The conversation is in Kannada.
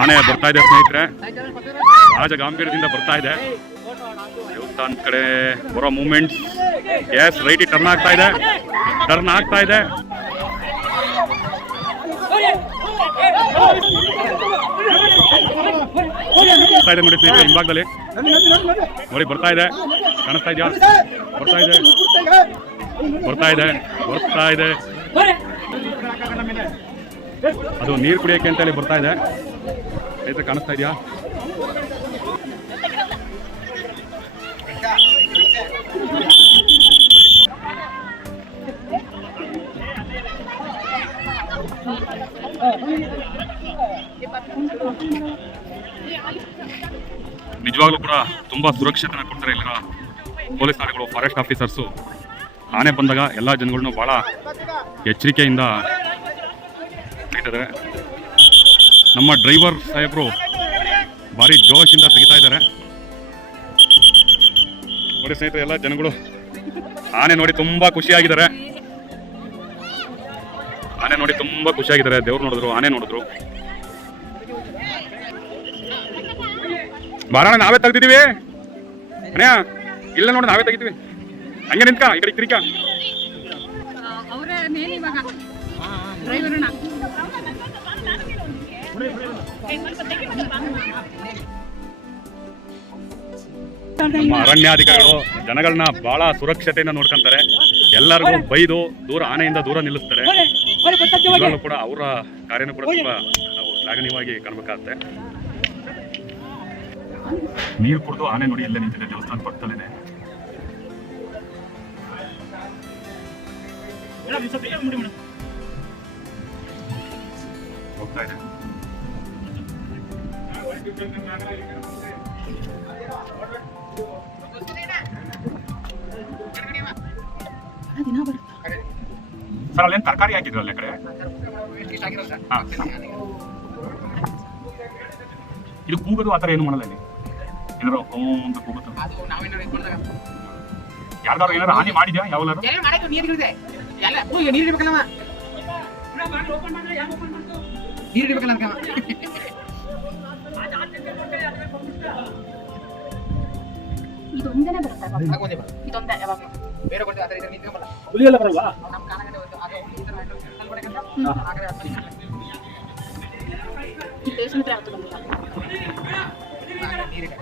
ಆನೆ ಬರ್ತಾ ಇದೆ ಸ್ನೇಹಿತರೆ, ರಾಜ ಗಾಂಭೀರ್ಯದಿಂದ ಬರ್ತಾ ಇದೆ. ದೇವಸ್ಥಾನದ ಕಡೆ ಬರೋ ಮೂಮೆಂಟ್ಸ್. ಎಸ್, ರೈಟ್ ಟರ್ನ್ ಆಗ್ತಾ ಇದೆ, ಟರ್ನ್ ಆಗ್ತಾ ಇದೆ. ನೋಡಿ ಸ್ನೇಹಿತರೆ, ಹಿಂಭಾಗದಲ್ಲಿ ನೋಡಿ ಬರ್ತಾ ಇದೆ, ಕಾಣಿಸ್ತಾ ಇದೆಯಾ? ಬರ್ತಾ ಇದೆ, ಬರ್ತಾ ಇದೆ, ಬರ್ತಾ ಇದೆ. ಅದು ನೀರು ಕುಡಿಯೋಕೆ ಅಂತ ಹೇಳಿ ಬರ್ತಾ ಇದೆ ಸ್ನೇಹಿತರೆ, ಕಾಣಿಸ್ತಾ ಇದೆಯಾ? ನಿಜವಾಗ್ಲೂ ಕೂಡ ತುಂಬಾ ಸುರಕ್ಷತೆನ ಕೊಡ್ತಾರೆ ಇಲ್ಲಿನ ಪೊಲೀಸ್ ಠಾಣೆಗಳು, ಫಾರೆಸ್ಟ್ ಆಫೀಸರ್ಸು. ಆನೆ ಬಂದಾಗ ಎಲ್ಲ ಜನಗಳನ್ನೂ ಬಹಳ ಎಚ್ಚರಿಕೆಯಿಂದ ತೆಗಿತಾರೆ. ನಮ್ಮ ಡ್ರೈವರ್ ಸಾಹೇಬರು ಭಾರಿ ಜೋಶಿಂದ ತೆಗಿತಾ ಇದ್ದಾರೆ ನೋಡಿ ಸ್ನೇಹಿತರೆ. ಎಲ್ಲ ಜನಗಳು ಆನೆ ನೋಡಿ ತುಂಬಾ ಖುಷಿಯಾಗಿದ್ದಾರೆ, ಆನೆ ನೋಡಿ ತುಂಬಾ ಖುಷಿಯಾಗಿದ್ದಾರೆ. ದೇವ್ರು ನೋಡಿದ್ರು, ಆನೆ ನೋಡಿದ್ರು. ಬಾರಣ, ನಾವೇ ತೆಗ್ದಿದೀವಿ ಅಣ್ಣ, ಇಲ್ಲ ನೋಡಿ ನಾವೇ ತೆಗಿತೀವಿ. ಹಂಗೆ ನಿಂತ್ಕ, ಈ ಕಡೆ ತಿರ್ಕ. ನಮ್ಮ ಅರಣ್ಯಾಧಿಕಾರಿಗಳು ಜನಗಳನ್ನ ಬಹಳ ಸುರಕ್ಷತೆಯಿಂದ ನೋಡ್ಕೊಂತಾರೆ. ಎಲ್ಲರಿಗೂ ಬೈದು ದೂರ, ಆನೆಯಿಂದ ದೂರ ನಿಲ್ಲಿಸ್ತಾರೆ. ಕೂಡ ಅವರ ಕಾರ್ಯನೂ ಕೂಡ ತುಂಬಾ ನಾವು ಶ್ಲಾಘನೀಯವಾಗಿ ಕಾಣಬೇಕಾಗುತ್ತೆ. ನೀರು ಕುಡಿದು ಆನೆ ನೋಡಿ ಇಲ್ಲೇ ನಿಂತಿದೆ, ದೇವಸ್ಥಾನ ಪಕ್ಕದಲ್ಲೇನೆ. ಹೋಗ್ತಾ ಇದೆ. ಸರ್ ಅಲ್ಲೇನು ತರಕಾರಿ ಹಾಕಿದ್ರು ಅಲ್ಲೇ ಕಡೆ? ಇದು ಕೂಗೋದು ಆ ಥರ ಏನು ಮಾಡಲ್ಲ ಇಲ್ಲಿ? ಏನಾರು ಅಂತ ಕೂಗುತ್ತ? ಯಾರ್ದಾರು ಏನಾರು ಹಾನಿ ಮಾಡಿದ್ಯಾ ಯಾವಾಗಲಾರು? ಇದೊಂದೇ ಬರುತ್ತೆ, ಇದೊಂದೇ ಯಾವಾಗಲೂ ಬೇರೆ ಕೊಟ್ಟು ಅದರ ಇದರ ನಿಂತ್ಕೊಂಬಲ್ಲ. ಹುಲಿ ಎಲ್ಲ ಬರಲ್ವಾ? ನಮ್ಮ ಕಾಣಗಡೆ ಹೋಯ್ತು ಅದು ಈ ತರ ಆಯ್ತು ಅಲ್ಲಿ ಬರಕಂತ ಆಗರೆ ಅದು ಈ ದೇಶದ ಹತ್ರ ಬಂದಿಲ್ಲ. ನೀರಿಗೆ